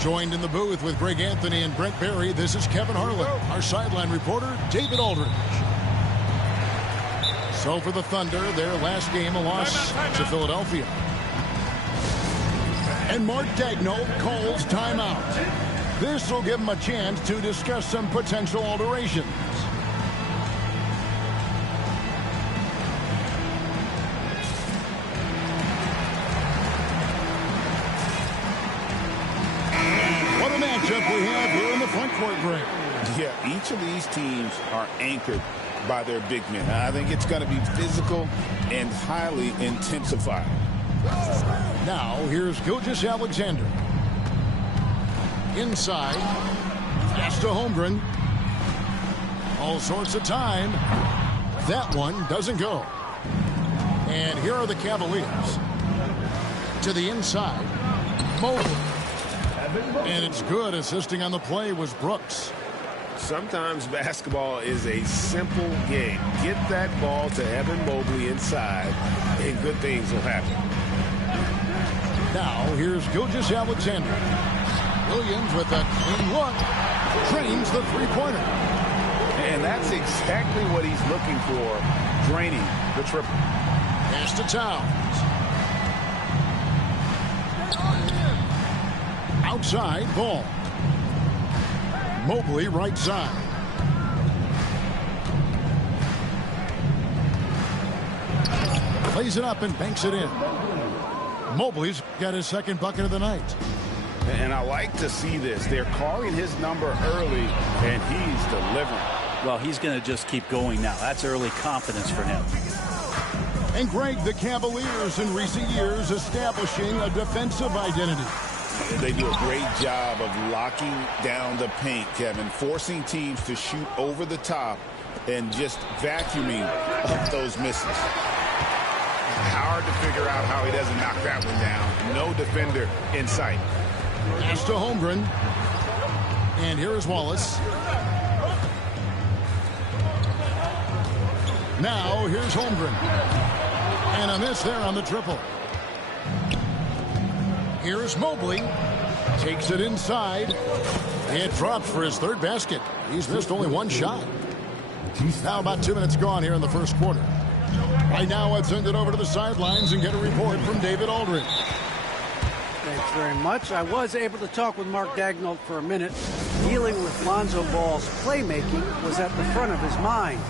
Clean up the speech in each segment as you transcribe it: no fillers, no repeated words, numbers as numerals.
Joined in the booth with Greg Anthony and Brent Barry, this is Kevin Harlan. Our sideline reporter, David Aldridge. So for the Thunder, their last game, a loss to Philadelphia. And Mark Daigneault calls timeout. This will give him a chance to discuss some potential alterations. Matchup we have here in the front court, Greg. Yeah, each of these teams are anchored by their big men. I think it's going to be physical and highly intensified. Now, here's Gilgeous-Alexander. Inside. Pass to Holmgren. All sorts of time. That one doesn't go. And here are the Cavaliers. To the inside. Mobley. And it's good. Assisting on the play was Brooks. Sometimes basketball is a simple game. Get that ball to Evan Mobley inside, and good things will happen. Now, here's Gilgeous-Alexander. Williams with a clean look. Drains the three-pointer. And that's exactly what he's looking for, draining the triple. Pass to Towns. Outside ball. Mobley right side. Plays it up and banks it in. Mobley's got his second bucket of the night. And I like to see this. They're calling his number early, and he's delivering. Well, he's going to just keep going now. That's early confidence for him. And Greg, the Cavaliers in recent years establishing a defensive identity. They do a great job of locking down the paint, Kevin, forcing teams to shoot over the top and just vacuuming up those misses. Hard to figure out how he doesn't knock that one down. No defender in sight. Pass to Holmgren. And here is Wallace. Now here's Holmgren. And a miss there on the triple. Here's Mobley. Takes it inside. It drops for his third basket. He's missed only one shot. Now about 2 minutes gone here in the first quarter. Right now, I'd send it over to the sidelines and get a report from David Aldridge. Thanks very much. I was able to talk with Mark Daigneault for a minute. Dealing with Lonzo Ball's playmaking was at the front of his mind.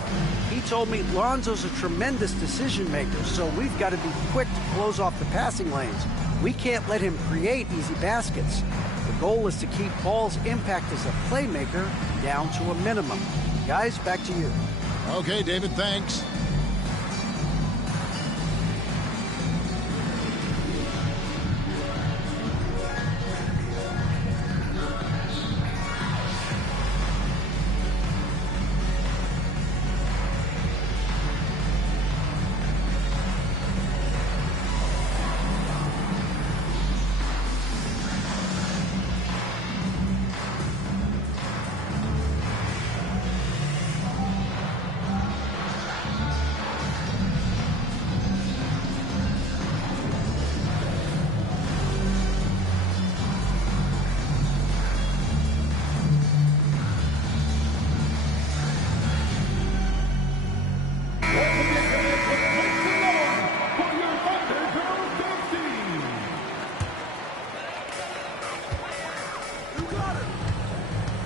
He told me Lonzo's a tremendous decision maker, so we've got to be quick to close off the passing lanes. We can't let him create easy baskets. The goal is to keep Ball's impact as a playmaker down to a minimum. Guys, back to you. Okay, David, thanks.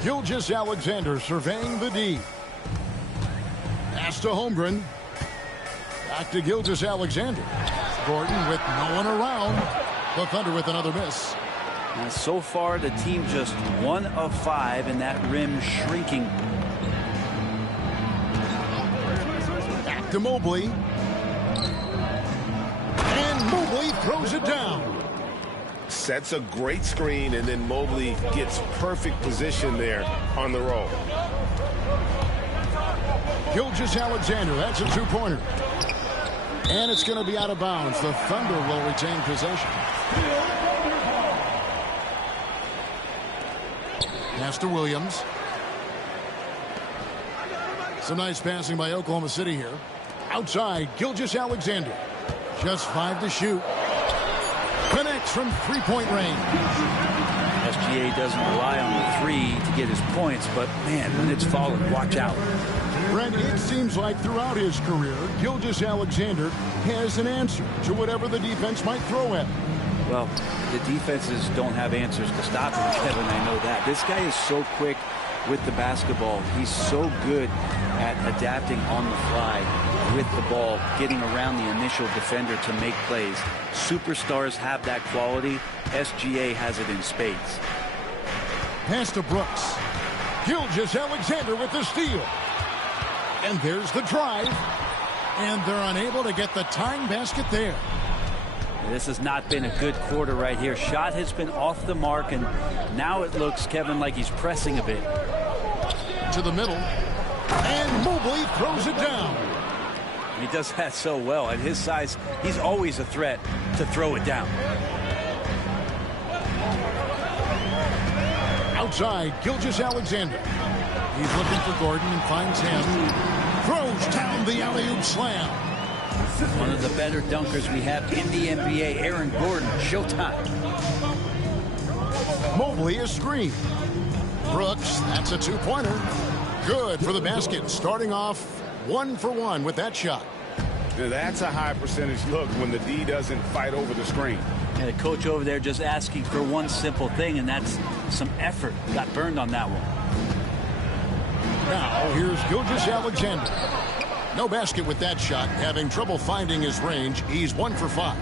Gilgeous-Alexander surveying the D. Pass to Holmgren. Back to Gilgeous-Alexander. Gordon with no one around. The Thunder with another miss. And so far, the team just 1 of 5 and that rim shrinking. Back to Mobley. And Mobley throws it down. Sets a great screen, and then Mobley gets perfect position there on the roll. Gilgeous-Alexander, that's a two-pointer. And it's going to be out of bounds. The Thunder will retain possession. Pass to Williams. Some nice passing by Oklahoma City here. Outside, Gilgeous-Alexander. Just 5 to shoot. Connects from three-point range. SGA doesn't rely on the 3 to get his points, but man, when it's falling, watch out. Brent, it seems like throughout his career, Gilgeous-Alexander has an answer to whatever the defense might throw at him. Well, the defenses don't have answers to stop him, Kevin. I know that. This guy is so quick with the basketball. He's so good at adapting on the fly with the ball, getting around the initial defender to make plays. Superstars have that quality. SGA has it in spades. Pass to Brooks. Gilgeous-Alexander with the steal. And there's the drive. And they're unable to get the tying basket there. This has not been a good quarter right here. Shot has been off the mark, and now it looks, Kevin, like he's pressing a bit. To the middle. And Mobley throws it down. He does that so well. At his size, he's always a threat to throw it down. Outside, Gilgeous-Alexander. He's looking for Gordon and finds him. Throws down the alley-oop slam. One of the better dunkers we have in the NBA, Aaron Gordon. Showtime. Mobley is screened. Brooks, that's a two-pointer. Good for the basket. Starting off 1 for 1 with that shot. Now that's a high percentage look when the D doesn't fight over the screen. And the coach over there just asking for one simple thing, and that's some effort. Got burned on that one. Now here's Gilgeous-Alexander. No basket with that shot. Having trouble finding his range. He's 1 for 5.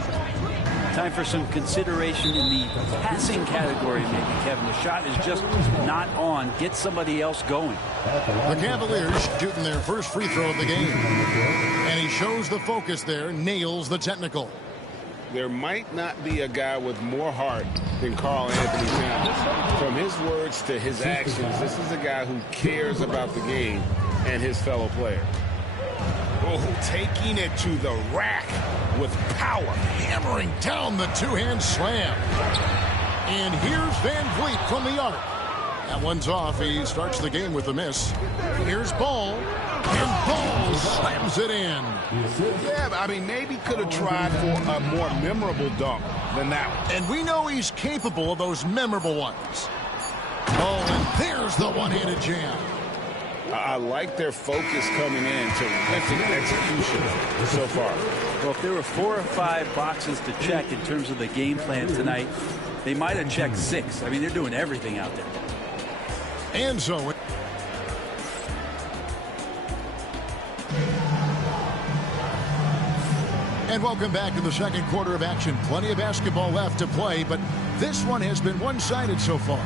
Time for some consideration in the passing category, maybe, Kevin. The shot is just not on. Get somebody else going. The Cavaliers shooting their first free throw of the game. And he shows the focus there, nails the technical. There might not be a guy with more heart than Karl Anthony Towns. From his words to his actions, this is a guy who cares about the game and his fellow player. Oh, taking it to the rack with power, hammering down the two-hand slam. And here's Van Vliet from the arc. That one's off. He starts the game with a miss. Here's Ball. And Ball slams it in. Yeah, I mean, maybe could have tried for a more memorable dunk than that one. And we know he's capable of those memorable ones. Oh, and there's the one-handed jam. I like their focus coming in, terrific execution so far. Well, if there were 4 or 5 boxes to check in terms of the game plan tonight, they might have checked 6. I mean, they're doing everything out there. And so... And welcome back to the second quarter of action. Plenty of basketball left to play, but this one has been one-sided so far.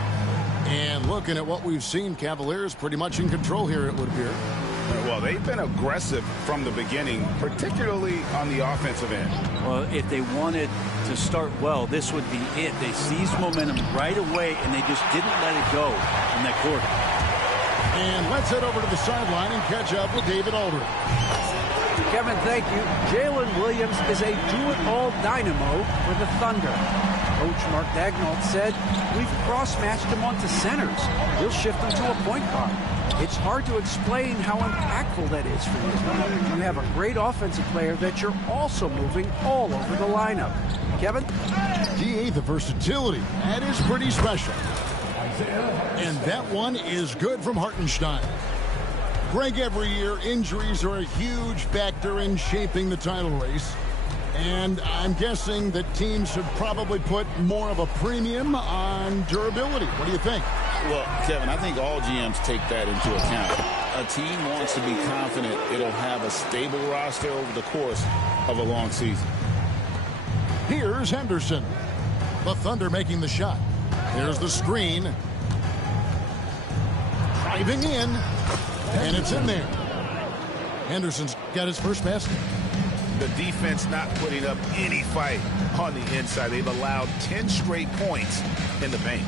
And looking at what we've seen, Cavaliers pretty much in control here, it would appear. Well, they've been aggressive from the beginning, particularly on the offensive end. Well, if they wanted to start well, this would be it. They seized momentum right away, and they just didn't let it go in that quarter. And let's head over to the sideline and catch up with David Aldridge. Kevin, thank you. Jalen Williams is a do-it-all dynamo for the Thunder. Coach Mark Daigneault said, we've cross-matched him onto centers. We'll shift him to a point guard. It's hard to explain how impactful that is for you. You have a great offensive player that you're also moving all over the lineup. Kevin? DA, the versatility. That is pretty special. And that one is good from Hartenstein. Greg, every year, injuries are a huge factor in shaping the title race. And I'm guessing that teams should probably put more of a premium on durability. What do you think? Well, Kevin, I think all GMs take that into account. A team wants to be confident it'll have a stable roster over the course of a long season. Here's Henderson. The Thunder making the shot. There's the screen. Driving in. And it's in there. Henderson's got his first basket. The defense not putting up any fight on the inside. They've allowed 10 straight points in the paint.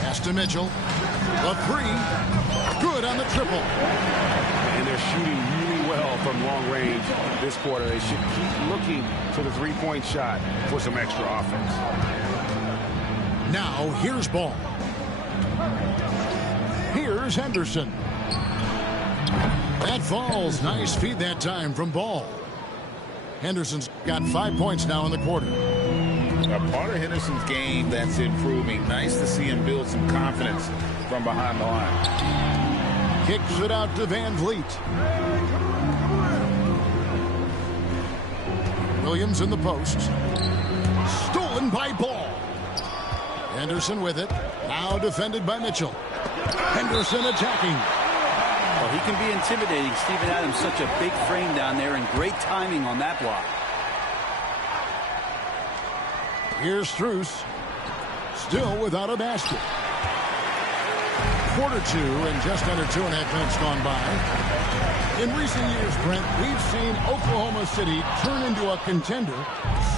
Pass to Mitchell. The three. Good on the triple. And they're shooting really well from long range this quarter. They should keep looking to the three-point shot for some extra offense. Now, here's Ball. Here's Henderson. That falls. Nice feed that time from Ball. Henderson's got 5 points now in the quarter. A part of Henderson's game that's improving. Nice to see him build some confidence from behind the line. Kicks it out to Van Vliet. Williams in the post. Stolen by Ball. Henderson with it. Now defended by Mitchell. Henderson attacking. Well, he can be intimidating. Steven Adams, such a big frame down there, and great timing on that block. Here's Strus. Still without a basket. Quarter two and just under 2.5 minutes gone by. In recent years, Brent, we've seen Oklahoma City turn into a contender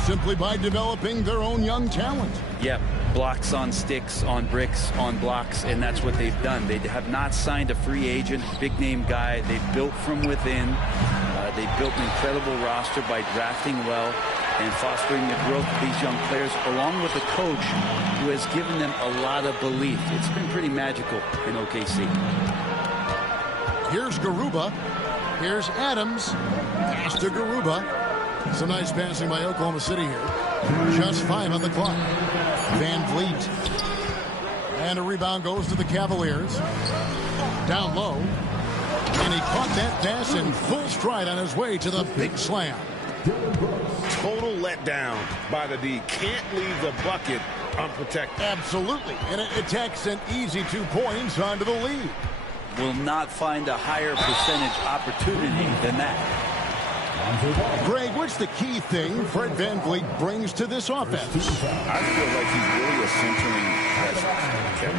simply by developing their own young talent. Yep, blocks on sticks, on bricks, on blocks, and that's what they've done. They have not signed a free agent, big-name guy. They've built from within. They built an incredible roster by drafting well and fostering the growth of these young players, along with a coach who has given them a lot of belief. It's been pretty magical in OKC. Here's Garuba. Here's Adams. Pass to Garuba. Some nice passing by Oklahoma City here. Just 5 on the clock. Van Vliet. And a rebound goes to the Cavaliers. Down low. And he caught that pass in full stride on his way to the big slam. Total letdown by the D. Can't leave the bucket unprotected. Absolutely. And it takes an easy 2 points onto the lead. Will not find a higher percentage opportunity than that. Greg, what's the key thing Fred Van Vliet brings to this offense? I feel like he's really a centering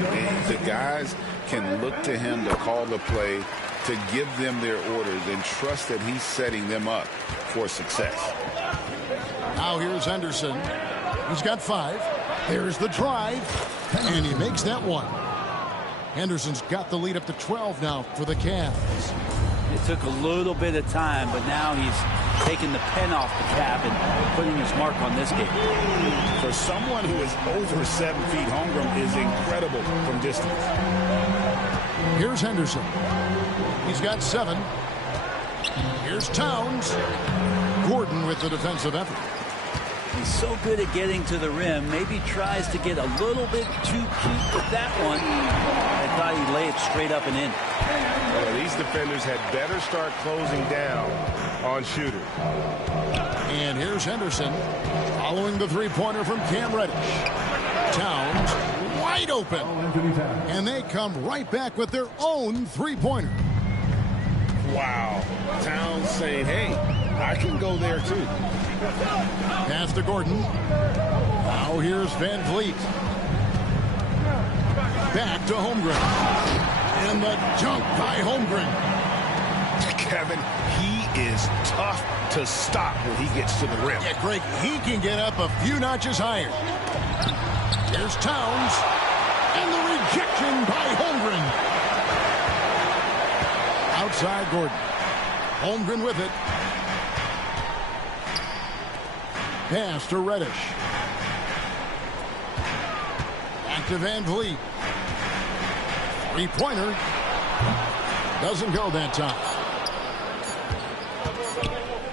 presence. The guys can look to him to call the play, to give them their orders, and trust that he's setting them up for success. Now here's Henderson. He's got 5. There's the drive. And he makes that one. Henderson's got the lead up to 12 now for the Cavs. It took a little bit of time, but now he's taking the pen off the cap and putting his mark on this game. For someone who is over 7 feet, Holmgren is incredible from distance. Here's Henderson. He's got 7. Here's Towns. Gordon with the defensive effort. He's so good at getting to the rim. Maybe tries to get a little bit too cute with that one. I thought he'd lay it straight up and in. Well, these defenders had better start closing down on shooters. And here's Henderson following the three-pointer from Cam Reddish. Towns wide open. And they come right back with their own three-pointer. Wow. Towns saying, hey, I can go there too. Pass to Gordon. Now here's Van Vliet. Back to Holmgren. And the dunk by Holmgren. Kevin, he is tough to stop when he gets to the rim. Yeah, Greg, he can get up a few notches higher. Here's Towns. And the rejection by Holmgren. Outside Gordon. Holmgren with it. Pass to Reddish. Back to Van Vliet. Three-pointer. Doesn't go that time.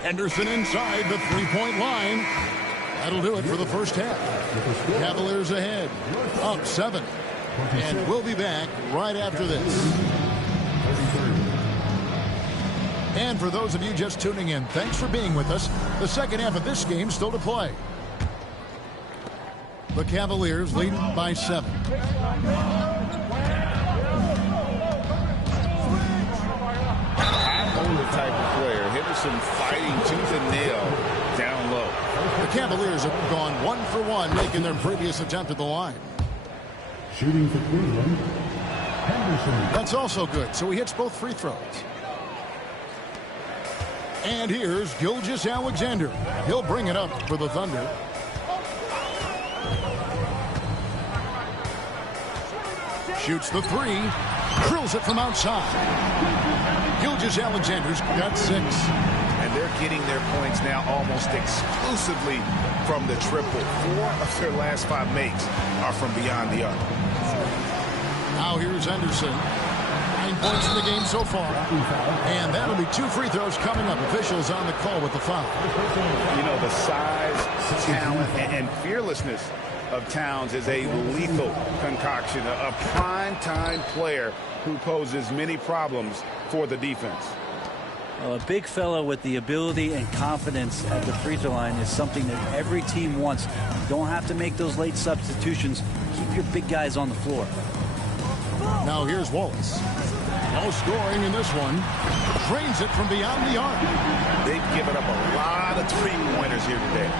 Henderson inside the three-point line. That'll do it for the first half. Cavaliers ahead. Up 7. And we'll be back right after this. And for those of you just tuning in, thanks for being with us. The second half of this game still to play. The Cavaliers lead by 7. High-owner type of player. Henderson fighting tooth and nail down low. The Cavaliers have gone 1 for 1, making their previous attempt at the line. Shooting for Cleveland, Henderson. That's also good, so he hits both free throws. And here's Gilgeous-Alexander. He'll bring it up for the Thunder. Shoots the three. Drills it from outside. Gilgeous-Alexander's got 6. And they're getting their points now almost exclusively from the triple. 4 of their last 5 makes are from beyond the arc. Now here's Henderson. 9 points in the game so far. And that'll be 2 free throws coming up. Officials on the call with the foul. You know, the size, talent, and fearlessness of Towns is a lethal concoction. A prime-time player who poses many problems for the defense. Well, a big fella with the ability and confidence at the free throw line is something that every team wants. You don't have to make those late substitutions. Keep your big guys on the floor. Now here's Wallace. No scoring in this one. Drains it from beyond the arc. They've given up a lot of three-pointers here today.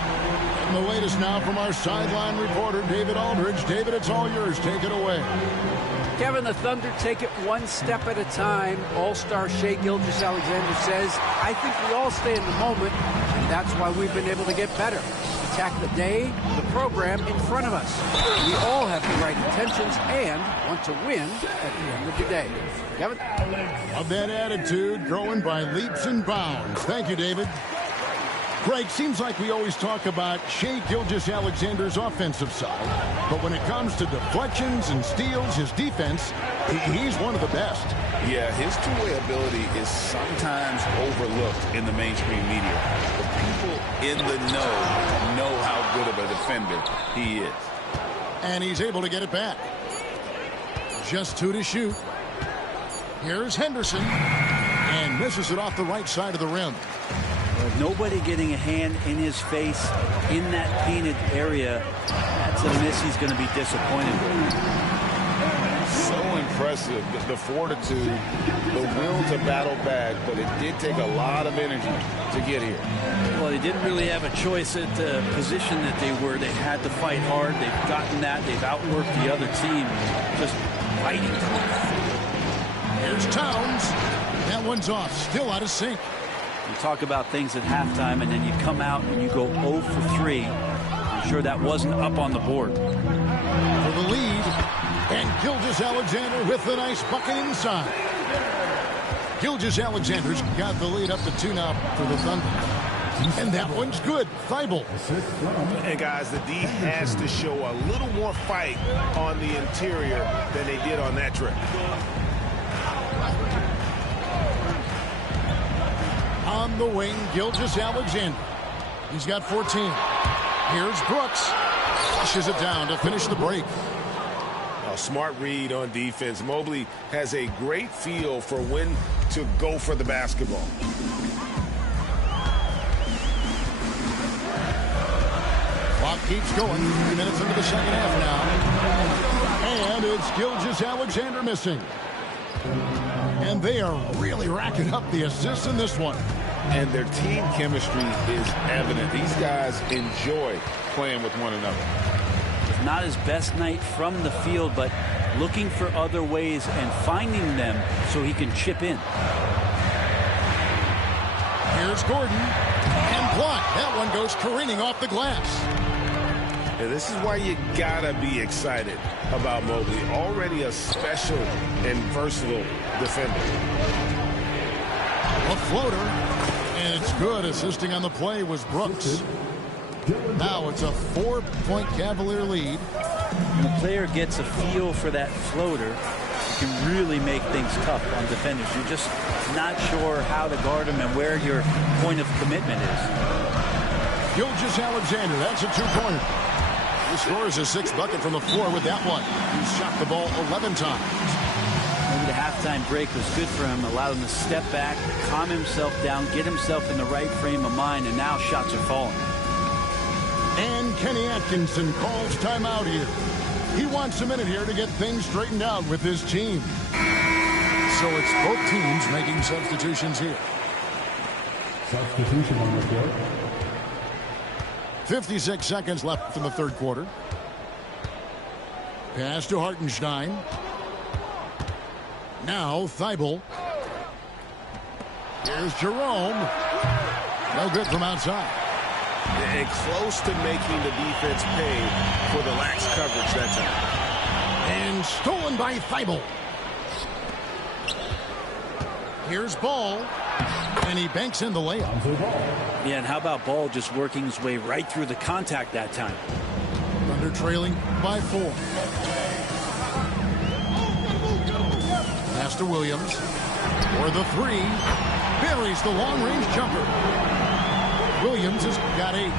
And the latest now from our sideline reporter, David Aldridge. David, it's all yours. Take it away. Kevin, the Thunder take it one step at a time. All-star Shai Gilgeous-Alexander says, I think we all stay in the moment, and that's why we've been able to get better. Attack the day, the program in front of us. We all have the right intentions and want to win at the end of the day. Kevin? Of that attitude, growing by leaps and bounds. Thank you, David. Greg, seems like we always talk about Shai Gilgeous-Alexander's offensive side, but when it comes to deflections and steals, his defense, he's one of the best. Yeah, his two-way ability is sometimes overlooked in the mainstream media. The people in the know how good of a defender he is. And he's able to get it back. Just 2 to shoot. Here's Henderson, and misses it off the right side of the rim. Nobody getting a hand in his face in that painted area. That's a miss he's going to be disappointed with. So impressive, the fortitude, the will to battle back, but it did take a lot of energy to get here. Well, they didn't really have a choice at the position that they were. They had to fight hard. They've gotten that. They've outworked the other team. Just fighting. Here's Towns. That one's off. Still out of sync. You talk about things at halftime, and then you come out and you go 0 for 3. I'm sure that wasn't up on the board. For the lead, and Gilgeous-Alexander with the nice bucket inside. Gilgeous-Alexander's got the lead up to 2 now for the Thunder. And that one's good. Thibault. And guys, the D has to show a little more fight on the interior than they did on that trip. On the wing, Gilgeous-Alexander. He's got 14. Here's Brooks. Flushes it down to finish the break. A smart read on defense. Mobley has a great feel for when to go for the basketball. Clock keeps going. 3 minutes into the second half now. And it's Gilgeous-Alexander missing. And they are really racking up the assists in this one. And their team chemistry is evident. These guys enjoy playing with one another. It's not his best night from the field, but looking for other ways and finding them so he can chip in. Here's Gordon. And blocked. That one goes careening off the glass. Yeah, this is why you gotta be excited about Mobley. Already a special and versatile defender. A floater. And it's good. Assisting on the play was Brooks. Now it's a 4-point Cavalier lead. When the player gets a feel for that floater, you can really make things tough on defenders. You're just not sure how to guard them and where your point of commitment is. Gilgeous-Alexander, that's a 2-pointer. He scores his 6th bucket from the floor with that one. He shot the ball 11 times. Maybe the halftime break was good for him, allowed him to step back, calm himself down, get himself in the right frame of mind, and now shots are falling. And Kenny Atkinson calls timeout here. He wants a minute here to get things straightened out with his team. So it's both teams making substitutions here. Substitution on the floor. 56 seconds left in the third quarter. Pass to Hartenstein. Now Thibault. Here's Jerome. No good from outside. And close to making the defense pay for the lax coverage that time. And stolen by Thibault. Here's Ball. And he banks in the layup. Yeah, and how about Ball just working his way right through the contact that time? Thunder trailing by 4. Pass to Williams. For the 3. Buries the long-range jumper. Williams has got 8.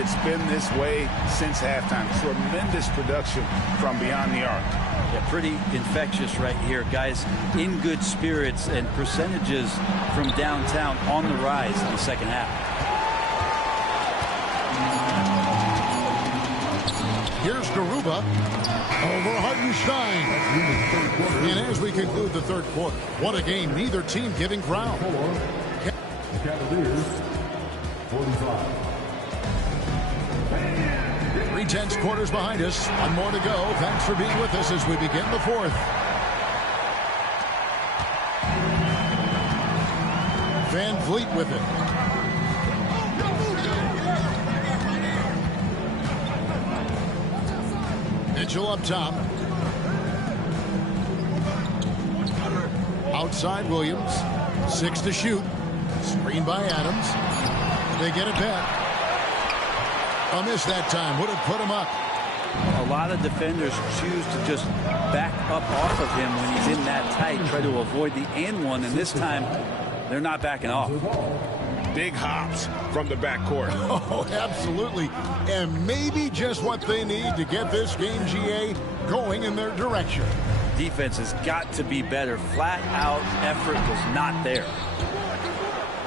It's been this way since halftime. Tremendous production from beyond the arc. Yeah, pretty infectious right here. Guys in good spirits and percentages from downtown on the rise in the second half. Here's Garuba over Hartenstein. And as we conclude the third quarter, what a game. Neither team giving ground. The Cavaliers, 45. 3 quarters behind us. One more to go. Thanks for being with us as we begin the fourth. Van Vliet with it. Mitchell up top. Outside Williams. 6 to shoot. Screen by Adams. They get it back. A miss that time. Would have put him up. A lot of defenders choose to just back up off of him when he's in that tight, try to avoid the and one, and this time they're not backing off. Big hops from the backcourt. Oh, absolutely. And maybe just what they need to get this game, GA, going in their direction. Defense has got to be better. Flat out effort was not there.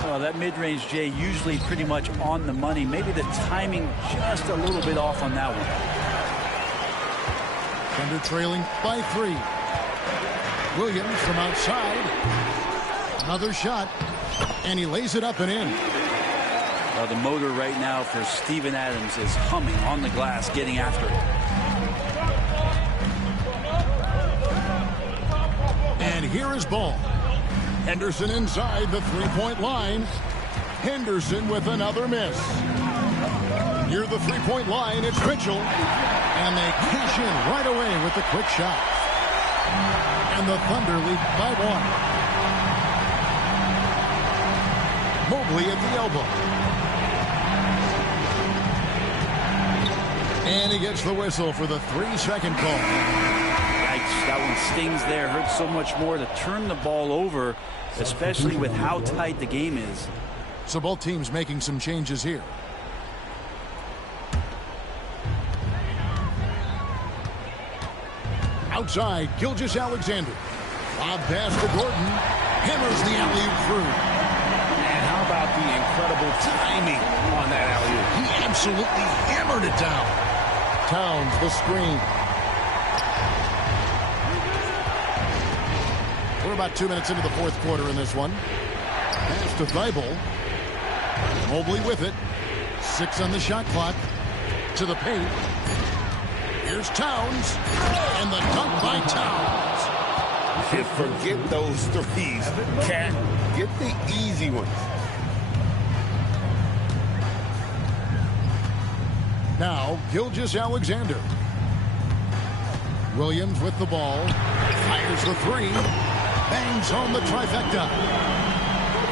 Well, that mid-range, Jay, usually pretty much on the money. Maybe the timing just a little bit off on that one. Thunder trailing by 3. Williams from outside. Another shot. And he lays it up and in. Well, the motor right now for Steven Adams is humming on the glass, getting after it. And here is Ball. Henderson inside the three-point line. Henderson with another miss. Near the three-point line, it's Mitchell. And they cash in right away with the quick shot. And the Thunder lead by 1. Mobley at the elbow. And he gets the whistle for the 3-second call. That one stings there. Hurt so much more to turn the ball over, especially with how tight the game is. So both teams making some changes here. Outside, Gilgeous-Alexander. Lob pass to Gordon. Hammers the alley-oop through. And how about the incredible timing on that alley-oop? He absolutely hammered it down. Towns the screen. We're about 2 minutes into the fourth quarter in this one. Pass to Thibault. Mobley with it. 6 on the shot clock. To the paint. Here's Towns. And the dunk by Towns. And forget those threes. Cat, get the easy ones. Now, Gilgeous-Alexander. Williams with the ball. Fires the 3. Bangs home the trifecta.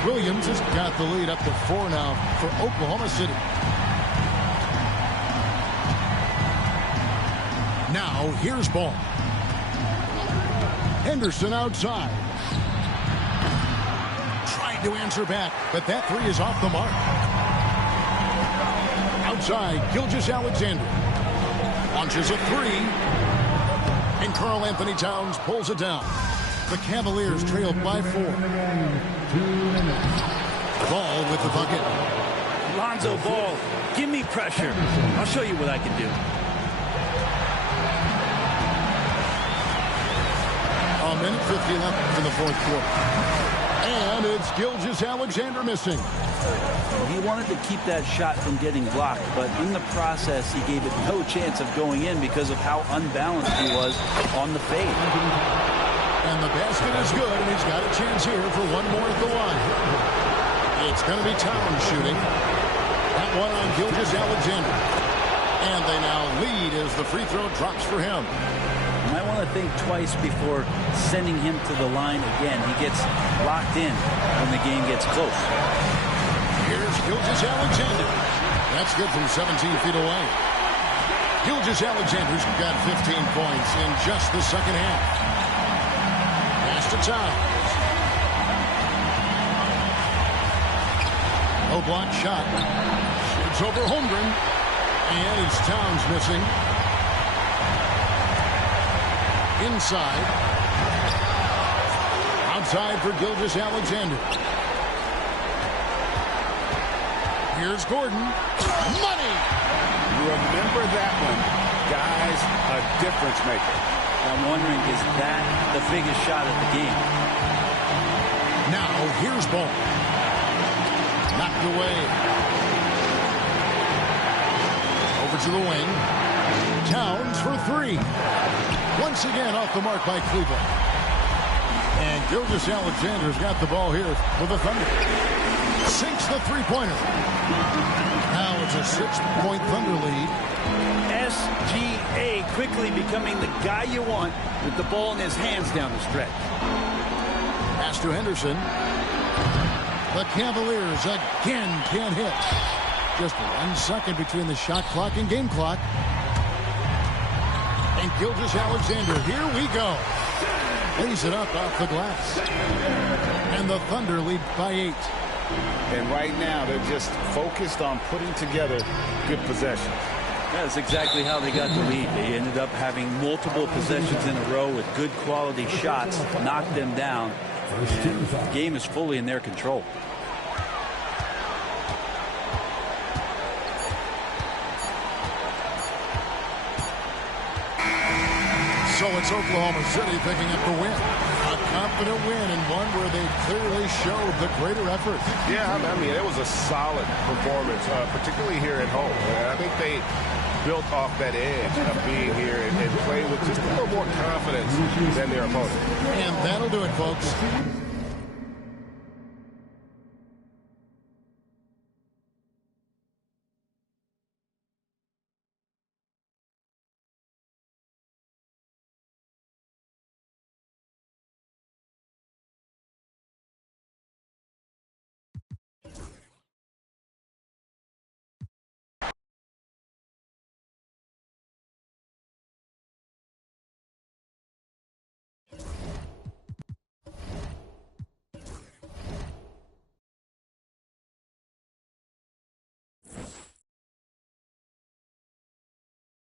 Williams has got the lead up to 4 now for Oklahoma City. Now, here's Ball. Henderson outside. Trying to answer back, but that 3 is off the mark. Outside, Gilgeous-Alexander. Launches a 3. And Karl Anthony Towns pulls it down. The Cavaliers trail by 4. Ball with the bucket. Lonzo Ball, give me pressure. I'll show you what I can do. A minute 50 left in the fourth quarter. And it's Gilgeous-Alexander missing. He wanted to keep that shot from getting blocked, but in the process, he gave it no chance of going in because of how unbalanced he was on the fade. And the basket is good, and he's got a chance here for one more at the line. It's going to be Towns shooting. That one on Gilgeous-Alexander. And they now lead as the free throw drops for him. You might want to think twice before sending him to the line again. He gets locked in when the game gets close. Here's Gilgeous-Alexander. That's good from 17 feet away. Gilgeous-Alexander's got 15 points in just the second half. Pass to Towns. No block shot. Shoots over Holmgren. And it's Towns missing. Inside. Outside for Gilgeous-Alexander. Here's Gordon. Money! Remember that one. Guys, a difference maker. I'm wondering, is that the biggest shot of the game? Now, here's ball. Knocked away. Over to the wing. Towns for three. Once again off the mark by Cleveland. And Gilgeous-Alexander's got the ball here for the Thunder. Sinks the three-pointer. Now it's a 6-point Thunder lead. SGA quickly becoming the guy you want with the ball in his hands down the stretch. Pass to Henderson. The Cavaliers again can't hit. Just 1 second between the shot clock and game clock. And Gilgeous-Alexander, here we go. Lays it up off the glass. And the Thunder lead by 8. And right now, they're just focused on putting together good possessions. That's exactly how they got the lead. They ended up having multiple possessions in a row with good quality shots, knocked them down. And the game is fully in their control. So it's Oklahoma City picking up the win. A confident win and one where they clearly showed the greater effort. Yeah, I mean, it was a solid performance, particularly here at home. I think they built off that edge of being here and playing with just a little more confidence than their opponent. And that'll do it, folks.